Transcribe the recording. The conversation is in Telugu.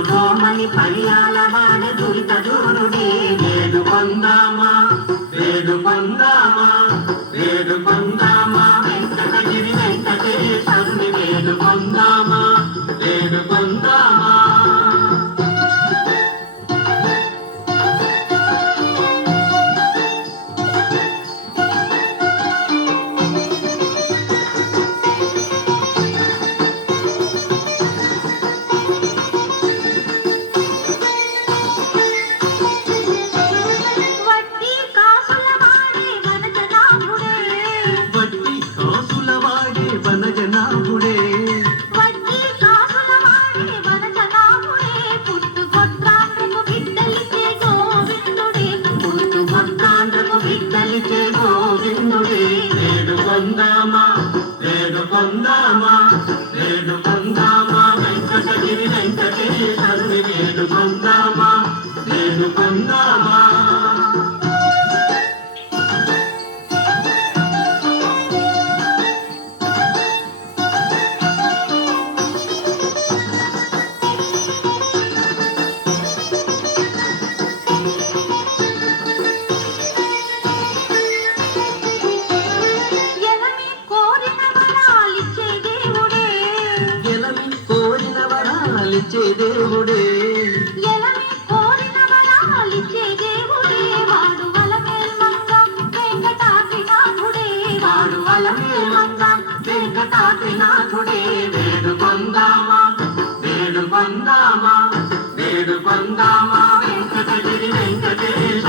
ఆదుకోమని పడియాల వాడ దురిత దూరుడే వేడుకొందామా వేడుకొందామా వేడుకొందామా వెంకటగిరి వెంకటేశ్వరుని వేడుకొందామా వేడుకొందామా వనజనాభుడే వడ్డీ కాసుల వాడే వనజనాభుడే పుట్టుగొడ్డాండ్రకు బిడ్డలిచ్చే గోవిందుడే పుట్టుగొడ్డాండ్రకు బిడ్డలిచ్చే గోవిందుడే వేడుకొందామా వేడుకొందామా వేడుకొందామా వెంకటగిరి వెంకటేశ్వరుని వేడుకొందామా వేడుకొందామా ఇచ్చే దేవుడే ఎలమి కోరిన వరాలిచ్చే దేవుడే వాడు వలమేల్మంగ వెంకటాద్రినాథుడే వాడు వలమేల్మంగ వెంకటాద్రినాథుడే వేడుకొందామా వేడుకొందామా వేడుకొందామా వెంకటగిరి వెంకటేశ్వరుని